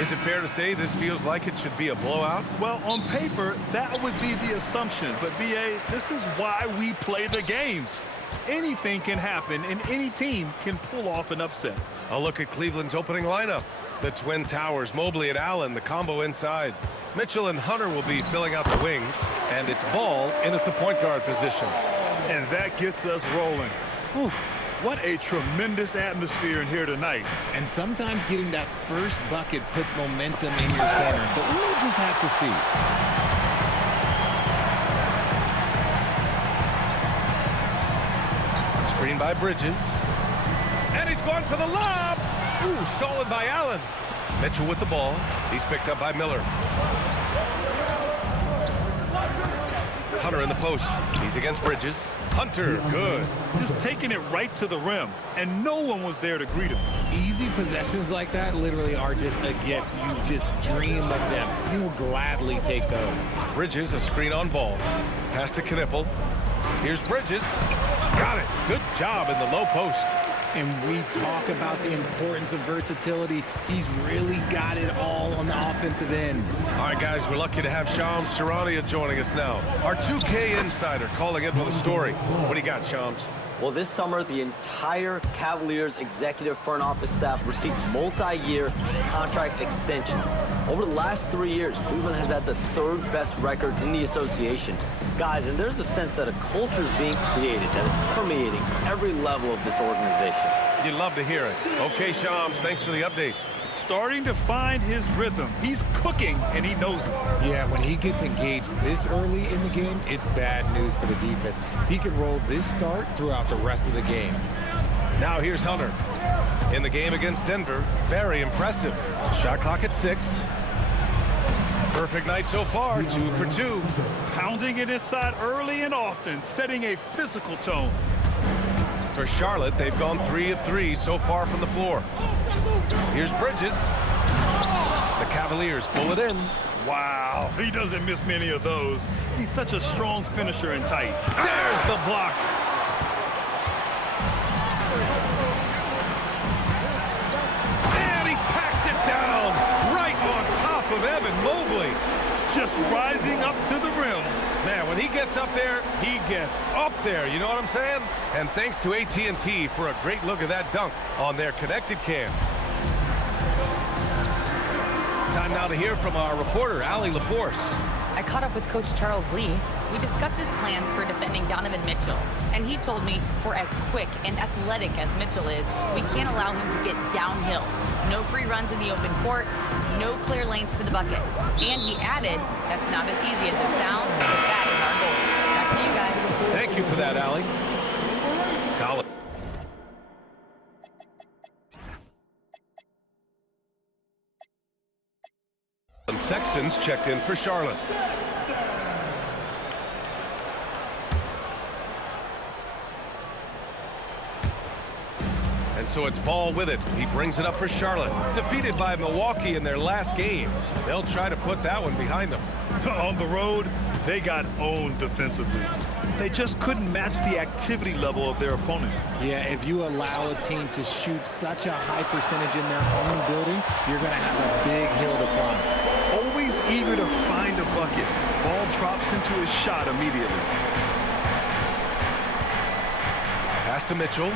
Is it fair to say this feels like it should be a blowout? Well, on paper, that would be the assumption. But, B.A., this is why we play the games. Anything can happen, and any team can pull off an upset. A look at Cleveland's opening lineup. The Twin Towers, Mobley and Allen, the combo inside. Mitchell and Hunter will be filling out the wings, and it's Ball in at the point guard position. And that gets us rolling. Whew, what a tremendous atmosphere in here tonight. And sometimes getting that first bucket puts momentum in your corner, but we'll just have to see. Screen by Bridges. And he's going for the lob. Ooh, stolen by Allen. Mitchell with the ball. He's picked up by Miller. Hunter in the post. He's against Bridges. Hunter, good. Just taking it right to the rim, and no one was there to greet him. Easy possessions like that literally are just a gift. You just dream of them. You will gladly take those. Bridges, a screen on Ball. Pass to Knipple. Here's Bridges. Got it. Good job in the low post. And we talk about the importance of versatility. He's really got it all on the offensive end. All right, guys, we're lucky to have Shams Charania joining us now. Our 2K insider calling in with a story. What do you got, Shams? Well, this summer, the entire Cavaliers executive front office staff received multi-year contract extensions. Over the last 3 years, Cleveland has had the third best record in the association. Guys, and there's a sense that a culture is being created that is permeating every level of this organization. You'd love to hear it. Okay, Shams, thanks for the update. Starting to find his rhythm. He's cooking, and he knows it. Yeah, when he gets engaged this early in the game, it's bad news for the defense. He can roll this start throughout the rest of the game. Now here's Hunter. In the game against Denver, very impressive. Shot clock at 6. Perfect night so far, 2 for 2. Pounding it inside early and often, setting a physical tone. For Charlotte, they've gone 3 of 3 so far from the floor. Here's Bridges. The Cavaliers pull it in. Wow, he doesn't miss many of those. He's such a strong finisher and tight. There's the block. And he packs it down right on top of Evan Mobley. Just rising up to the rim. Man, when he gets up there, he gets up there. You know what I'm saying? And thanks to AT&T for a great look at that dunk on their connected cam. Time now to hear from our reporter, Allie LaForce. I caught up with Coach Charles Lee. We discussed his plans for defending Donovan Mitchell, and he told me for as quick and athletic as Mitchell is, we can't allow him to get downhill. No free runs in the open court, no clear lanes to the bucket. And he added, that's not as easy as it sounds, but that is our goal. Back to you guys. Thank you for that, Allie. Colin. And Sexton's checked in for Charlotte. And so it's Ball with it. He brings it up for Charlotte. Defeated by Milwaukee in their last game. They'll try to put that one behind them. On the road, they got owned defensively. They just couldn't match the activity level of their opponent. Yeah, if you allow a team to shoot such a high percentage in their own building, you're going to have a big hill to climb. Always eager to find a bucket. Ball drops into his shot immediately. Pass to Mitchell.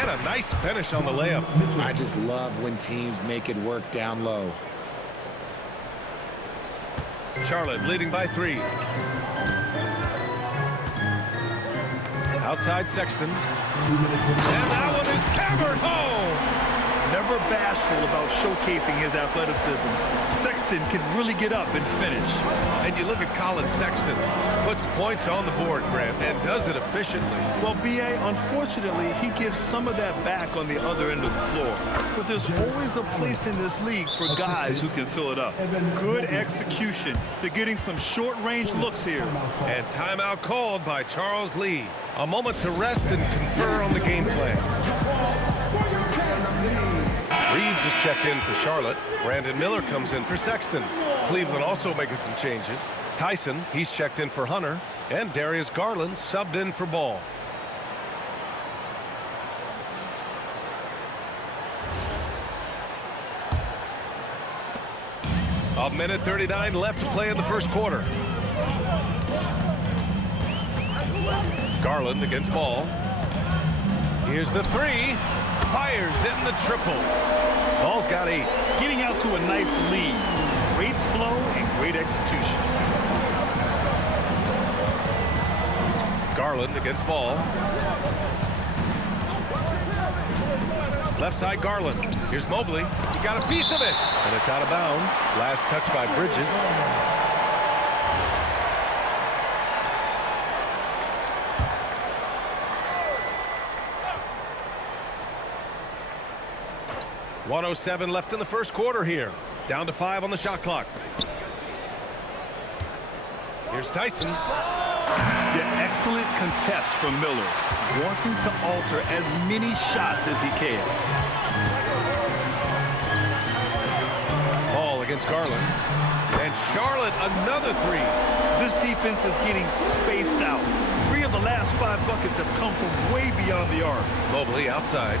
And a nice finish on the layup. I just love when teams make it work down low. Charlotte leading by 3. Outside Sexton. And that one is hammered home. Never bashful about showcasing his athleticism. Sexton can really get up and finish. And you look at Colin Sexton. Puts points on the board, Grant, and does it efficiently. Well, B.A., unfortunately, he gives some of that back on the other end of the floor. But there's always a place in this league for guys who can fill it up. Good execution. They're getting some short-range looks here. And timeout called by Charles Lee. A moment to rest and confer on the game plan. Reeves is checked in for Charlotte. Brandon Miller comes in for Sexton. Cleveland also making some changes. Tyson, he's checked in for Hunter. And Darius Garland subbed in for Ball. A minute 39 left to play in the first quarter. Garland against Ball. Here's the three. Fires in the triple. Ball's got 8. Getting out to a nice lead. Great flow and great execution. Garland against Ball. Left side Garland. Here's Mobley. He got a piece of it. And it's out of bounds. Last touch by Bridges. .107 left in the first quarter here. Down to 5 on the shot clock. Here's Tyson. Yeah, excellent contest from Miller, wanting to alter as many shots as he can. Ball against Garland. And Charlotte, another 3. This defense is getting spaced out. 3 of the last 5 buckets have come from way beyond the arc. Mobley outside.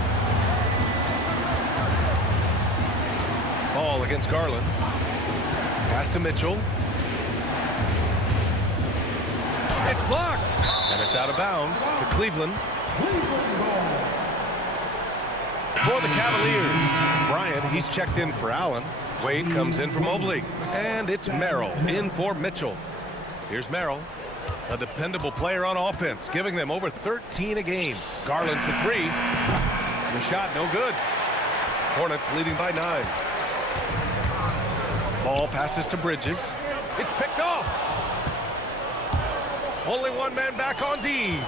Ball against Garland. Pass to Mitchell. It's blocked. And it's out of bounds to Cleveland. For the Cavaliers, Bryant, he's checked in for Allen. Wade comes in for Mobley. And it's Merrill in for Mitchell. Here's Merrill, a dependable player on offense, giving them over 13 a game. Garland for 3. The shot no good. Hornets leading by 9. Ball passes to Bridges. It's picked off. Only one man back on D.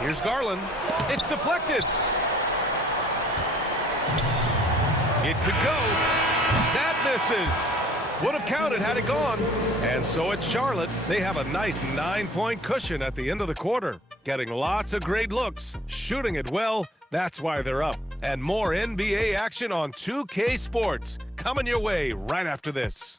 Here's Garland. It's deflected. It could go. That misses. Would have counted had it gone. And so it's Charlotte. They have a nice 9-point cushion at the end of the quarter. Getting lots of great looks. Shooting it well. That's why they're up. And more NBA action on 2K Sports. Coming your way right after this.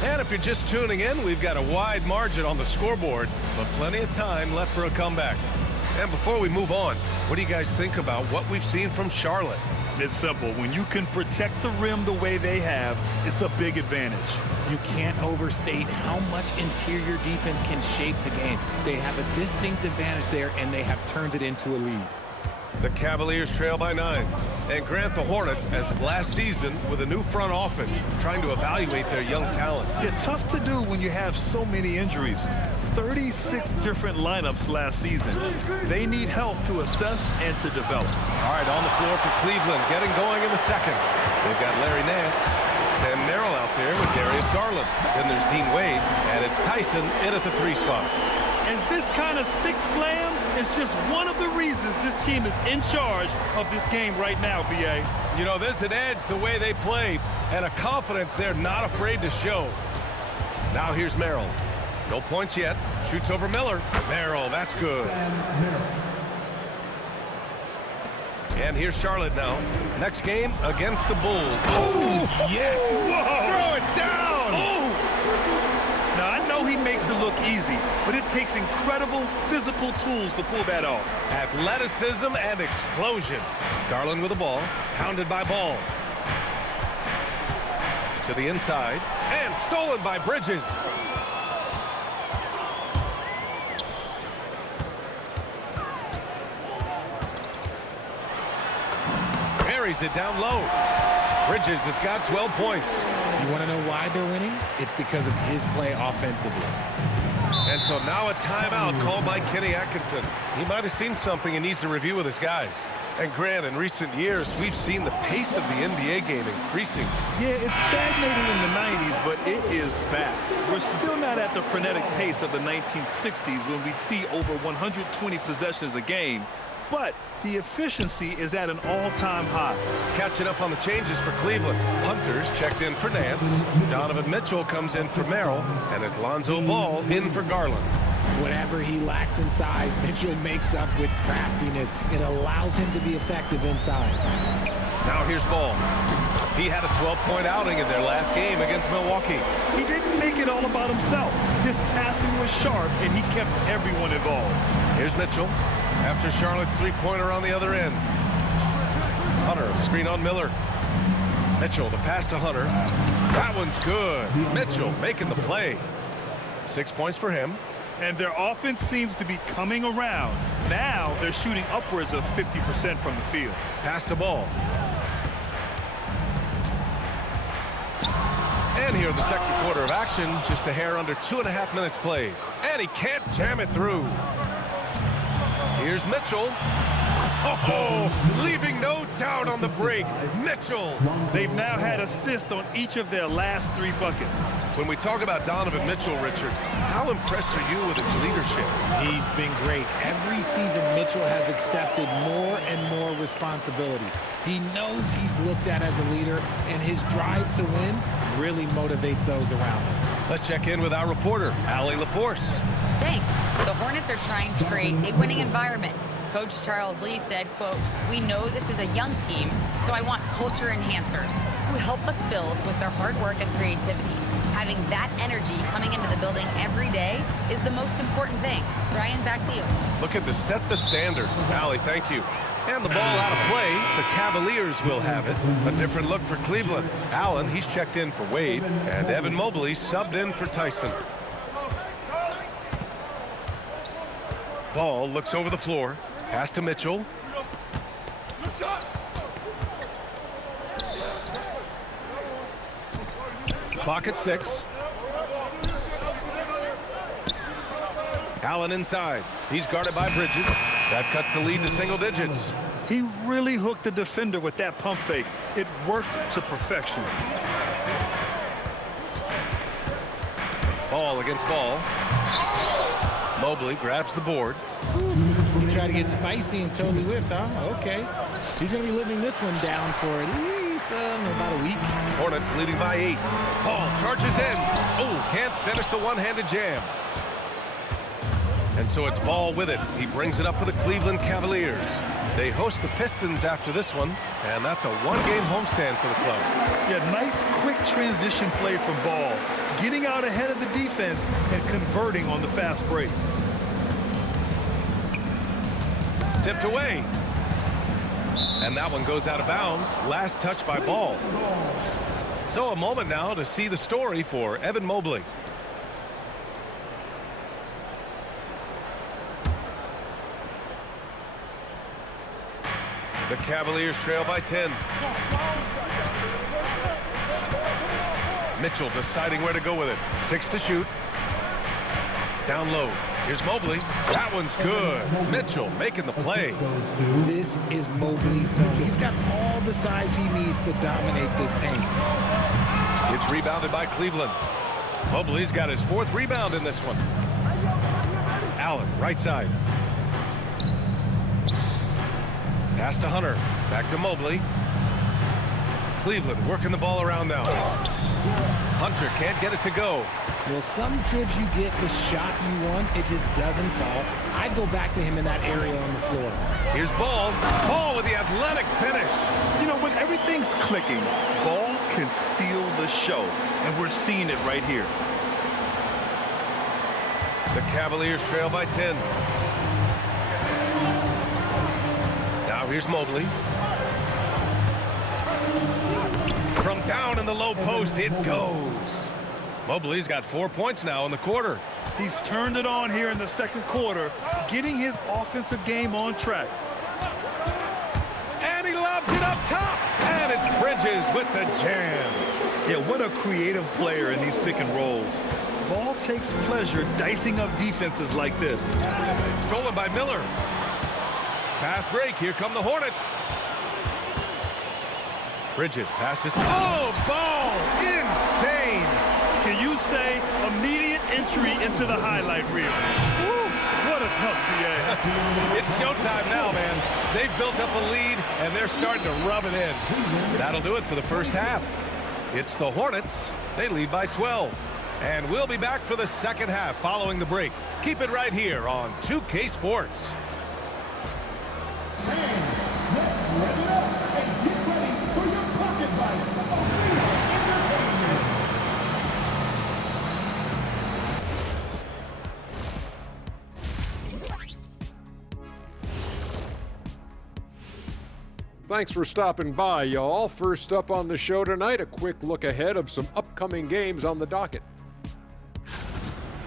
And if you're just tuning in, we've got a wide margin on the scoreboard, but plenty of time left for a comeback. And before we move on, what do you guys think about what we've seen from Charlotte? It's simple. When you can protect the rim the way they have, it's a big advantage. You can't overstate how much interior defense can shape the game. They have a distinct advantage there, and they have turned it into a lead. The Cavaliers trail by 9. And grant the Hornets, as of last season, with a new front office, trying to evaluate their young talent. Yeah, tough to do when you have so many injuries. 36 different lineups last season. They need help to assess and to develop. All right, on the floor for Cleveland, getting going in the second. They've got Larry Nance, Sam Merrill out there with Darius Garland. Then there's Dean Wade, and it's Tyson in at the 3 spot. And this kind of six slam is just one of the reasons this team is in charge of this game right now, B.A. You know, there's an edge the way they play and a confidence they're not afraid to show. Now here's Merrill. No points yet. Shoots over Miller. Merrill, that's good. And here's Charlotte now. Next game against the Bulls. Oh, yes! Whoa. Throw it down! Oh! Now, I know he makes it look easy, but it takes incredible physical tools to pull that off. Athleticism and explosion. Garland with the ball, hounded by Ball. To the inside, and stolen by Bridges. Buries it down low. Bridges has got 12 points. You want to know why they're winning? It's because of his play offensively. And so now a timeout called by Kenny Atkinson. He might have seen something he needs to review with his guys. And Grant, in recent years, we've seen the pace of the NBA game increasing. Yeah, it's stagnating in the 90s, but it is back. We're still not at the frenetic pace of the 1960s when we'd see over 120 possessions a game. But the efficiency is at an all-time high. Catching up on the changes for Cleveland. Hunters checked in for Nance. Donovan Mitchell comes in for Merrill. And it's Lonzo Ball in for Garland. Whatever he lacks in size, Mitchell makes up with craftiness. It allows him to be effective inside. Now here's Ball. He had a 12-point outing in their last game against Milwaukee. He didn't make it all about himself. His passing was sharp, and he kept everyone involved. Here's Mitchell after Charlotte's three-pointer on the other end. Hunter, screen on Miller. Mitchell, the pass to Hunter. That one's good. Mitchell making the play. 6 points for him. And their offense seems to be coming around. Now they're shooting upwards of 50% from the field. Pass to Ball. And here in the second quarter of action, just a hair under 2.5 minutes played. And he can't jam it through. Here's Mitchell. Oh, leaving no doubt on the break. Mitchell. They've now had assists on each of their last 3 buckets. When we talk about Donovan Mitchell, Richard, how impressed are you with his leadership? He's been great. Every season, Mitchell has accepted more and more responsibility. He knows he's looked at as a leader, and his drive to win really motivates those around him. Let's check in with our reporter, Allie LaForce. Thanks. The Hornets are trying to create a winning environment. Coach Charles Lee said, quote, "We know this is a young team, so I want culture enhancers who help us build with their hard work and creativity. Having that energy coming into the building every day is the most important thing." Ryan, back to you. Looking to set the standard. Allie, thank you. And the ball out of play. The Cavaliers will have it. A different look for Cleveland. Allen, he's checked in for Wade. And Evan Mobley subbed in for Tyson. Ball looks over the floor. Pass to Mitchell. Clock at 6. Allen inside. He's guarded by Bridges. That cuts the lead to single digits. He really hooked the defender with that pump fake. It worked to perfection. Ball against Ball. Mobley grabs the board. He tried to get spicy and totally whiffed, huh? Okay. He's going to be living this one down for at least about a week. Hornets leading by 8. Ball charges in. Oh, can't finish the one-handed jam. And so it's Ball with it. He brings it up for the Cleveland Cavaliers. They host the Pistons after this one, and that's a one-game homestand for the club. Yeah, nice quick transition play from Ball, getting out ahead of the defense and converting on the fast break. Tipped away. And that one goes out of bounds. Last touch by Ball. So a moment now to see the story for Evan Mobley. The Cavaliers trail by 10. Mitchell deciding where to go with it. 6 to shoot. Down low. Here's Mobley. That one's good. Mitchell making the play. This is Mobley's zone. He's got all the size he needs to dominate this paint. It's rebounded by Cleveland. Mobley's got his 4th rebound in this one. Allen, right side. Pass to Hunter. Back to Mobley. Cleveland working the ball around now. Hunter can't get it to go. Well, some trips you get the shot you want, it just doesn't fall. I'd go back to him in that area on the floor. Here's Ball. Ball with the athletic finish. You know, when everything's clicking, Ball can steal the show, and we're seeing it right here. The Cavaliers trail by 10. Now here's Mobley. From down in the low post, it goes. Mobley's got 4 points now in the quarter. He's turned it on here in the second quarter, getting his offensive game on track. And he lobs it up top. And it's Bridges with the jam. Yeah, what a creative player in these pick and rolls. Ball takes pleasure dicing up defenses like this. Stolen by Miller. Fast break. Here come the Hornets. Bridges passes. Oh, Ball! Insane! Can you say immediate entry into the highlight reel? Woo, what a tough PA. It's showtime now, man. They've built up a lead, and they're starting to rub it in. That'll do it for the first half. It's the Hornets. They lead by 12. And we'll be back for the second half following the break. Keep it right here on 2K Sports. Thanks for stopping by, y'all. First up on the show tonight, a quick look ahead of some upcoming games on the docket.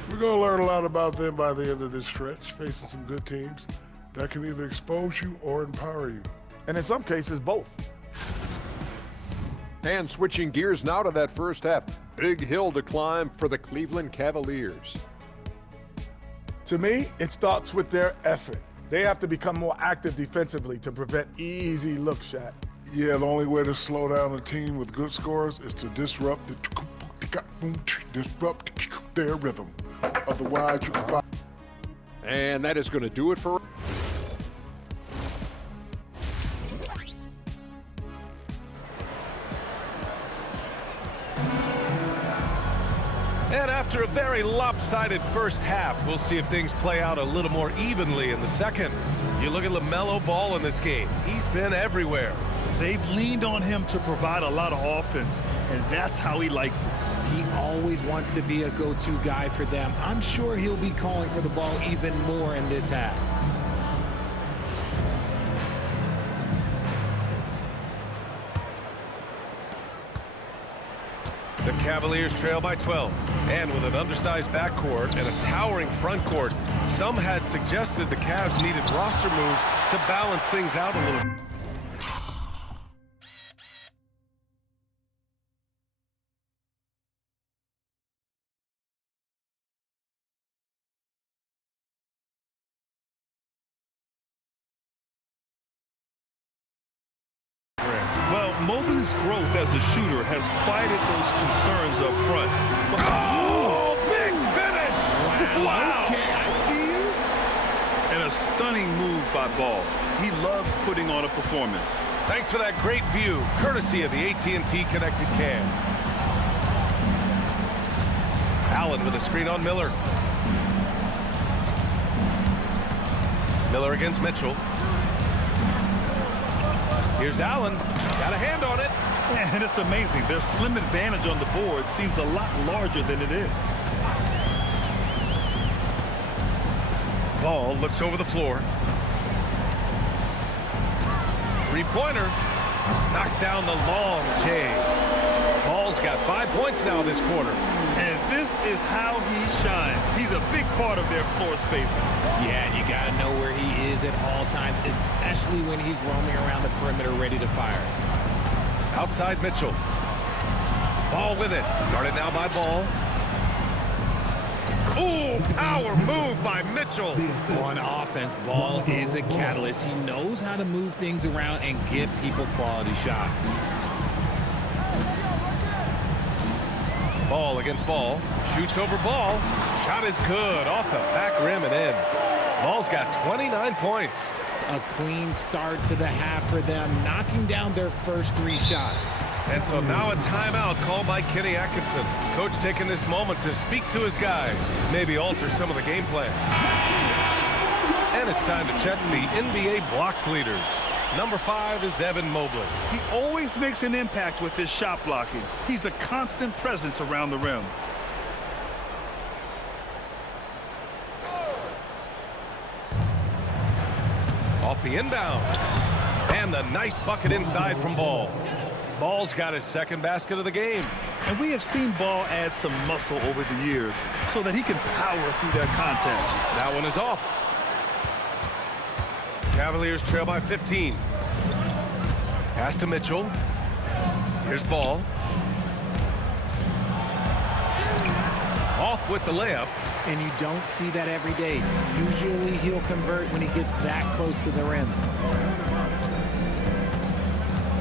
We're going to learn a lot about them by the end of this stretch, facing some good teams that can either expose you or empower you. And in some cases, both. And switching gears now to that first half, big hill to climb for the Cleveland Cavaliers. To me, it starts with their effort. They have to become more active defensively to prevent easy look shot. Yeah, the only way to slow down a team with good scores is to disrupt their rhythm. Otherwise, you can find. And that is going to do it for. And after a very lopsided first half, we'll see if things play out a little more evenly in the second. You look at LaMelo Ball in this game. He's been everywhere. They've leaned on him to provide a lot of offense, and that's how he likes it. He always wants to be a go-to guy for them. I'm sure he'll be calling for the ball even more in this half. The Cavaliers trail by 12, and with an undersized backcourt and a towering front court, some had suggested the Cavs needed roster moves to balance things out a little. Well, Mobley's growth as a shooter has quieted those concerns up front. Oh, big finish! Wow! Okay, I see you. And a stunning move by Ball. He loves putting on a performance. Thanks for that great view, courtesy of the AT&T Connected Cam. Allen with a screen on Miller. Miller against Mitchell. Here's Allen. Got a hand on it. And it's amazing. Their slim advantage on the board seems a lot larger than it is. Ball looks over the floor. Three-pointer. Knocks down the long J. Ball's got 5 points now this quarter. And this is how he shines. He's a big part of their floor spacing. Yeah, and you got to know where he is at all times, especially when he's roaming around the perimeter ready to fire. Outside Mitchell. Ball with it. Guarded now by Ball. Ooh, power move by Mitchell. On offense, Ball is a catalyst. He knows how to move things around and give people quality shots. Ball against Ball. Shoots over Ball. Shot is good. Off the back rim and in. Ball's got 29 points. A clean start to the half for them, knocking down their first 3 shots. And so now a timeout called by Kenny Atkinson. Coach taking this moment to speak to his guys, maybe alter some of the game plan. And it's time to check the NBA blocks leaders. Number 5 is Evan Mobley. He always makes an impact with his shot blocking. He's a constant presence around the rim. Off the inbound. And the nice bucket inside from Ball. Ball's got his second basket of the game. And we have seen Ball add some muscle over the years so that he can power through that contact. That one is off. Cavaliers trail by 15. Pass to Mitchell. Here's Ball. Off with the layup. And you don't see that every day. Usually he'll convert when he gets that close to the rim.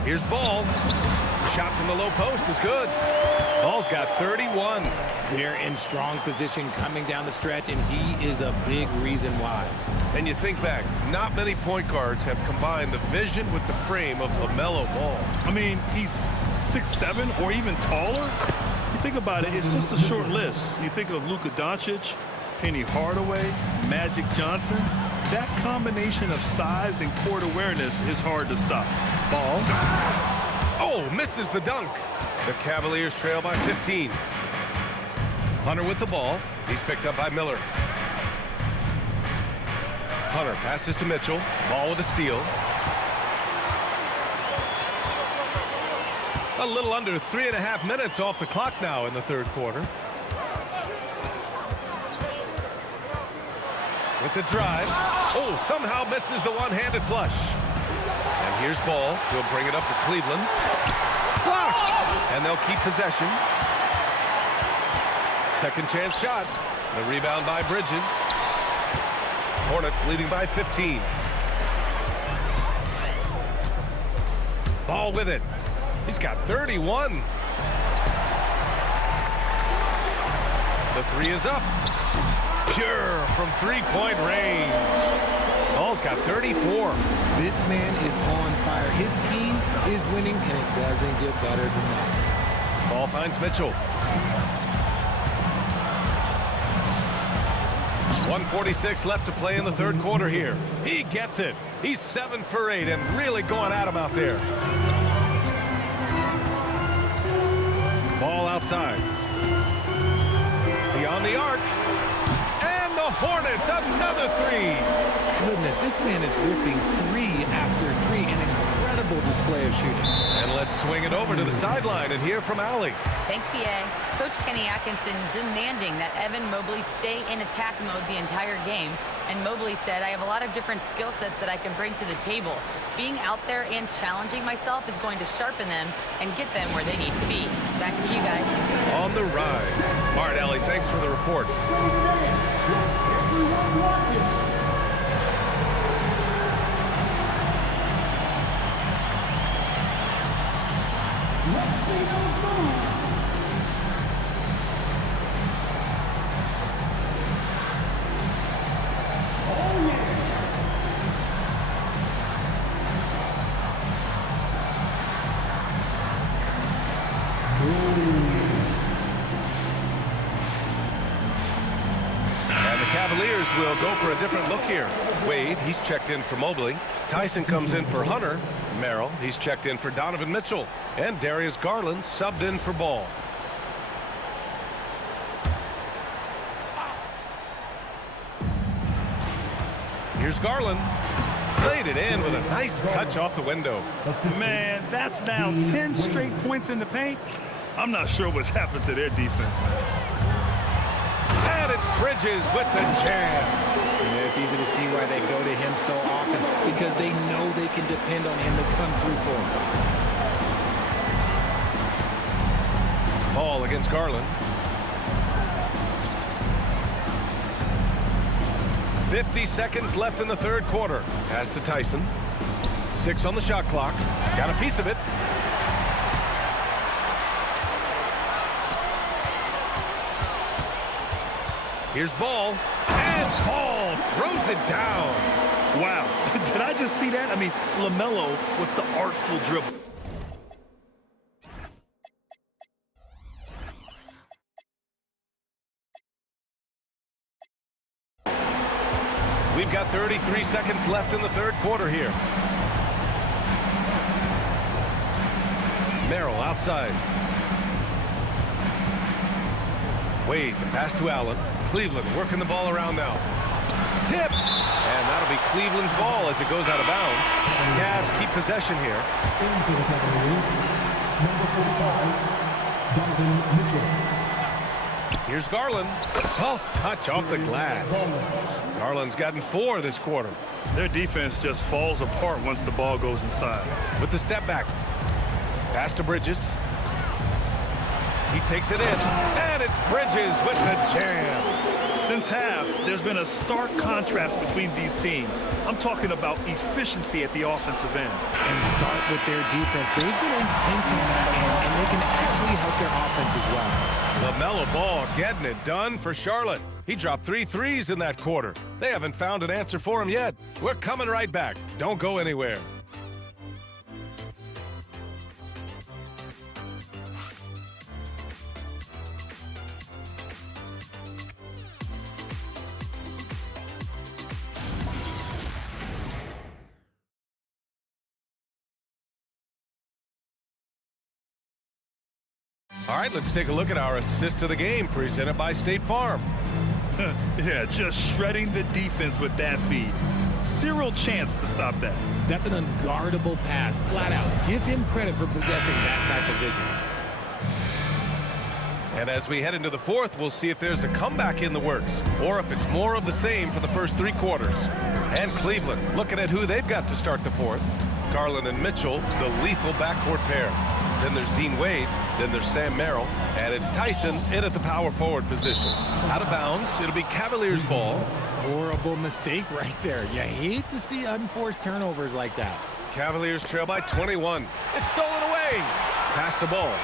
Here's Ball. Shot from the low post is good. Ball's got 31. They're in strong position coming down the stretch, and he is a big reason why. And you think back, not many point guards have combined the vision with the frame of LaMelo Ball. I mean, he's 6'7" or even taller. think about it, it's just a short list. You think of Luka Doncic, Penny Hardaway, Magic Johnson. That combination of size and court awareness is hard to stop. Ball. Oh, misses the dunk. The Cavaliers trail by 15. Hunter with the ball. He's picked up by Miller. Hunter passes to Mitchell. Ball with a steal. A little under 3.5 minutes off the clock now in the third quarter. With the drive. Oh, somehow misses the one-handed flush. And here's Ball. He'll bring it up for Cleveland. Blocked! And they'll keep possession. Second chance shot. The rebound by Bridges. Hornets leading by 15. Ball with it. He's got 31. The three is up. Pure from three-point range. Ball's got 34. This man is on fire. His team is winning, and it doesn't get better than that. Ball finds Mitchell. 1:46 left to play in the third quarter here. He gets it. He's 7 for 8 and really going at him out there. Ball outside. Beyond the arc. And the Hornets, another three. Goodness, this man is ripping three after three. An incredible display of shooting. And let's swing it over to the sideline and hear from Allie. Thanks, B.A. Coach Kenny Atkinson demanding that Evan Mobley stay in attack mode the entire game. And Mobley said, I have a lot of different skill sets that I can bring to the table. Being out there and challenging myself is going to sharpen them and get them where they need to be. Back to you guys. On the rise. All right, Allie, thanks for the report. Let's see those moves. Oh, yeah. And the Cavaliers will go for a different look here. Wade, he's checked in for Mobley. Tyson comes in for Hunter. Merrill, he's checked in for Donovan Mitchell. And Darius Garland subbed in for Ball. Here's Garland. Laid it in with a nice touch off the window. Man, that's now 10 straight points in the paint. I'm not sure what's happened to their defense, man. And it's Bridges with the jam. Yeah, it's easy to see why they go to him so often, because they know they can depend on him to come through for them. Ball against Garland. 50 seconds left in the third quarter. Pass to Tyson. 6 on the shot clock. Got a piece of it. Here's Ball. And Ball throws it down. Wow. Did I just see that? I mean, LaMelo with the artful dribble. We've got 33 seconds left in the third quarter here. Merrill outside. Wade, the pass to Allen. Cleveland working the ball around now. Tipped! And that'll be Cleveland's ball as it goes out of bounds. Cavs keep possession here. Into the Cavaliers, number 45, Donovan Mitchell. Here's Garland. Soft touch off the glass. Garland's gotten 4 this quarter. Their defense just falls apart once the ball goes inside. With the step back. Pass to Bridges. He takes it in. And it's Bridges with the jam. Since half, there's been a stark contrast between these teams. I'm talking about efficiency at the offensive end. And start with their defense. They've been intense on that end, and they can actually help their offense as well. LaMelo Ball getting it done for Charlotte. He dropped 3 threes in that quarter. They haven't found an answer for him yet. We're coming right back. Don't go anywhere. All right, let's take a look at our assist of the game presented by State Farm. Yeah, just shredding the defense with that feed. Zero chance to stop that. That's an unguardable pass, flat out. Give him credit for possessing that type of vision. And as we head into the fourth, we'll see if there's a comeback in the works or if it's more of the same for the first 3 quarters. And Cleveland looking at who they've got to start the fourth. Garland and Mitchell, the lethal backcourt pair. Then there's Dean Wade. Then there's Sam Merrill. And it's Tyson in at the power forward position. Out of bounds. It'll be Cavaliers ball. Horrible mistake right there. You hate to see unforced turnovers like that. Cavaliers trail by 21. It's stolen away. Pass the ball.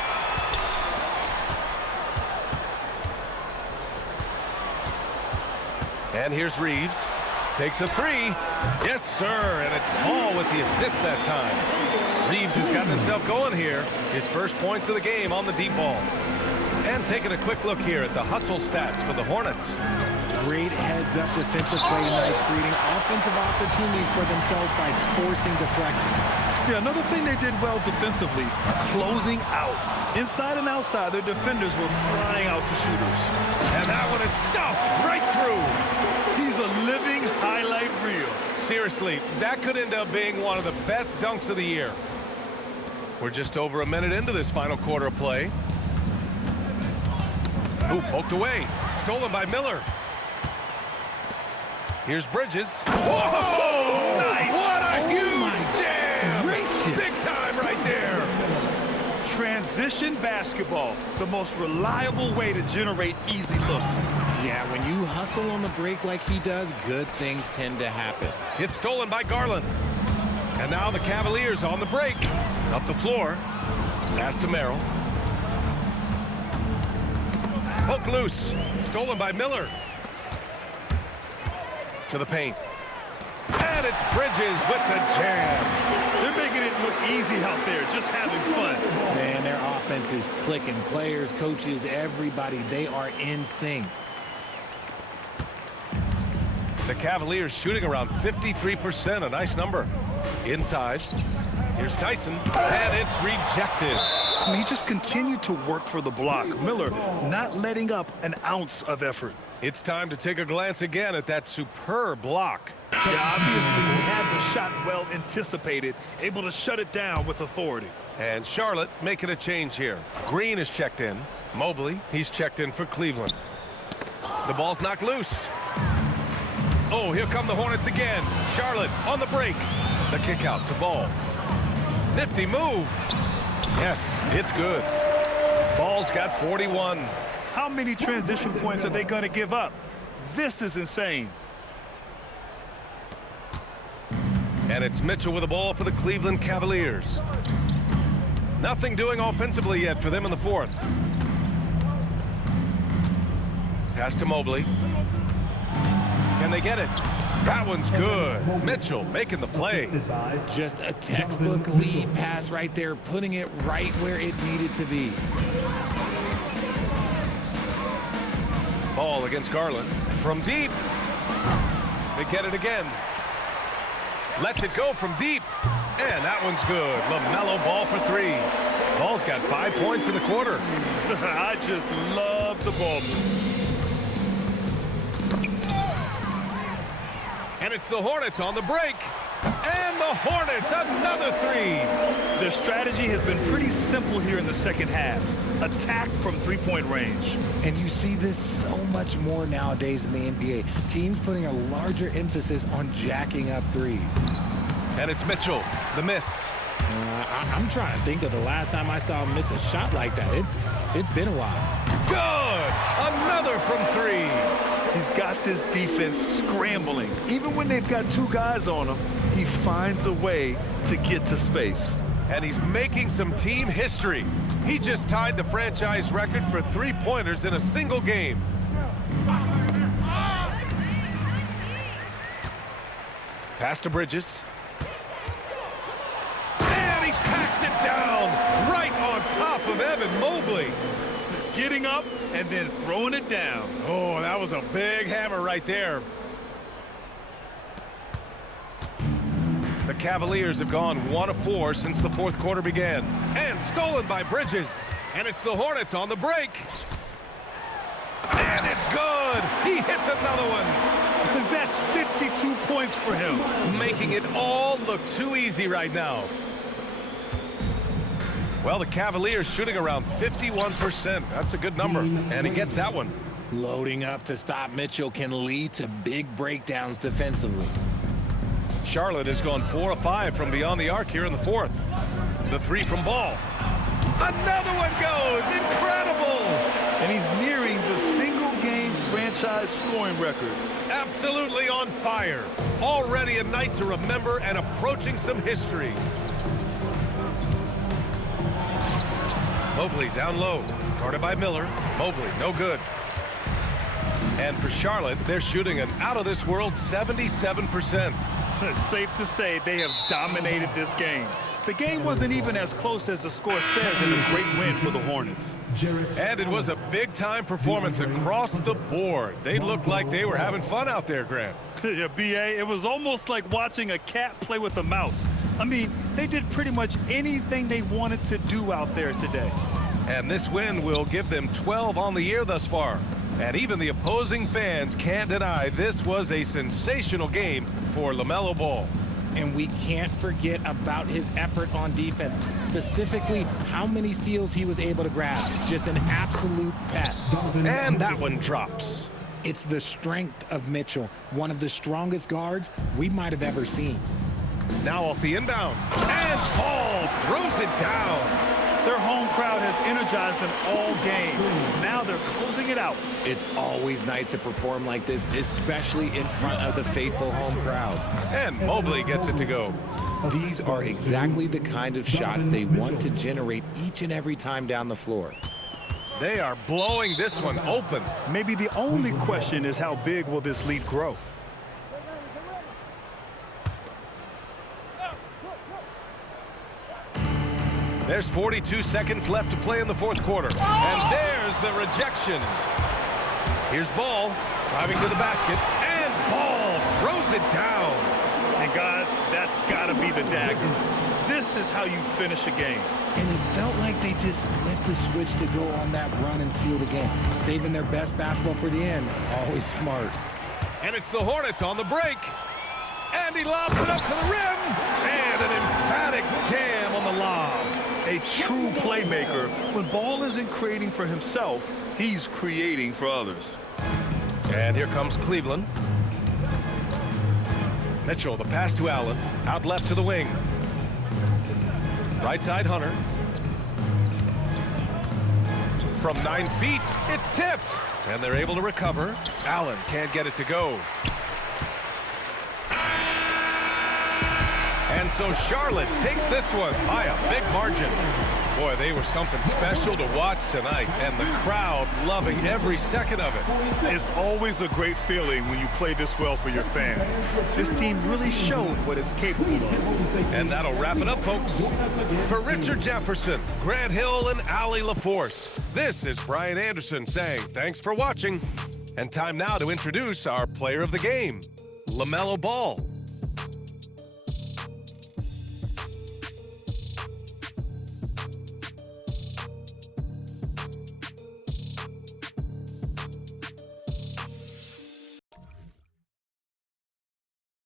And here's Reeves. Takes a 3. Yes, sir. And it's Ball with the assist that time. Reeves has gotten himself going here. His first points of the game on the deep ball. And taking a quick look here at the hustle stats for the Hornets. Great heads-up defensive play tonight, creating offensive opportunities for themselves by forcing deflections. Yeah, another thing they did well defensively, closing out. Inside and outside, their defenders were flying out to shooters. And that one is stuffed right through. He's a living highlight reel. Seriously, that could end up being one of the best dunks of the year. We're just over a minute into this final quarter of play. Ooh, poked away. Stolen by Miller. Here's Bridges. Whoa! Nice! What a huge jam! Gracious. Big time right there. Transition basketball, the most reliable way to generate easy looks. Yeah, when you hustle on the break like he does, good things tend to happen. It's stolen by Garland. And now the Cavaliers on the break. Up the floor. Pass to Merrill. Poke loose. Stolen by Miller. To the paint. And it's Bridges with the jam. They're making it look easy out there, just having fun. Man, their offense is clicking. Players, coaches, everybody, they are in sync. The Cavaliers shooting around 53%, a nice number. Inside. Here's Tyson, and it's rejected. I mean, he just continued to work for the block. Miller not letting up an ounce of effort. It's time to take a glance again at that superb block. Yeah, obviously he had the shot well anticipated, able to shut it down with authority. And Charlotte making a change here. Green is checked in. Mobley, he's checked in for Cleveland. The ball's knocked loose. Oh, here come the Hornets again. Charlotte on the break. The kick out to Ball. Nifty move. Yes, it's good. Ball's got 41. How many transition points are they going to give up? This is insane. And it's Mitchell with the ball for the Cleveland Cavaliers. Nothing doing offensively yet for them in the fourth. Pass to Mobley. Can they get it? That one's good. Mitchell making the play. Just a textbook lead pass right there, putting it right where it needed to be. Ball against Garland. From deep. They get it again. Lets it go from deep. And that one's good. LaMelo ball for 3. Ball's got 5 points in the quarter. I just love the ball move. And it's the Hornets on the break. And the Hornets, another 3. Their strategy has been pretty simple here in the second half. Attack from three-point range. And you see this so much more nowadays in the NBA. Teams putting a larger emphasis on jacking up threes. And it's Mitchell, the miss. I'm trying to think of the last time I saw him miss a shot like that. It's been a while. Good! Another from 3. He's got this defense scrambling. Even when they've got 2 guys on him, he finds a way to get to space. And he's making some team history. He just tied the franchise record for 3-pointers in a single game. Pass to Bridges. And he packs it down right on top of Evan Mobley. Getting up and then throwing it down. Oh, that was a big hammer right there. The Cavaliers have gone 1 of 4 since the fourth quarter began. And stolen by Bridges. And it's the Hornets on the break. And it's good. He hits another one. That's 52 points for him. Making it all look too easy right now. Well, the Cavaliers shooting around 51%. That's a good number. And he gets that one. Loading up to stop Mitchell can lead to big breakdowns defensively. Charlotte has gone 4 of 5 from beyond the arc here in the fourth. The three from Ball. Another one goes. Incredible. And he's nearing the single-game franchise scoring record. Absolutely on fire. Already a night to remember and approaching some history. Mobley down low. Guarded by Miller. Mobley, no good. And for Charlotte, they're shooting an out-of-this-world 77%. It's safe to say they have dominated this game. The game wasn't even as close as the score says in a great win for the Hornets. And it was a big-time performance across the board. They looked like they were having fun out there, Grant. Yeah, B.A., it was almost like watching a cat play with a mouse. I mean, they did pretty much anything they wanted to do out there today. And this win will give them 12 on the year thus far. And even the opposing fans can't deny this was a sensational game for LaMelo Ball. And we can't forget about his effort on defense, specifically how many steals he was able to grab. Just an absolute pest. And that one drops. It's the strength of Mitchell, one of the strongest guards we might have ever seen. Now off the inbound. And Ball throws it down. Their home crowd has energized them all game. Now they're closing it out. It's always nice to perform like this, especially in front of the faithful home crowd. And Mobley gets it to go. These are exactly the kind of shots they want to generate each and every time down the floor. They are blowing this one open. Maybe the only question is how big will this lead grow? There's 42 seconds left to play in the fourth quarter. And there's the rejection. Here's Ball driving to the basket. And Ball throws it down. And guys, that's got to be the dagger. This is how you finish a game. And it felt like they just flipped the switch to go on that run and seal the game. Saving their best basketball for the end. Always smart. And it's the Hornets on the break. And he lobs it up to the rim. And an emphatic jam on the lob. A true playmaker. When Ball isn't creating for himself, he's creating for others. And here comes Cleveland. Mitchell, the pass to Allen. Out left to the wing. Right side, Hunter. From 9 feet, it's tipped. And they're able to recover. Allen can't get it to go. And so Charlotte takes this one by a big margin. Boy, they were something special to watch tonight, and the crowd loving every second of it. It's always a great feeling when you play this well for your fans. This team really showed what it's capable of. And that'll wrap it up, folks. For Richard Jefferson, Grant Hill, and Allie LaForce, this is Brian Anderson saying thanks for watching. And time now to introduce our player of the game, LaMelo Ball.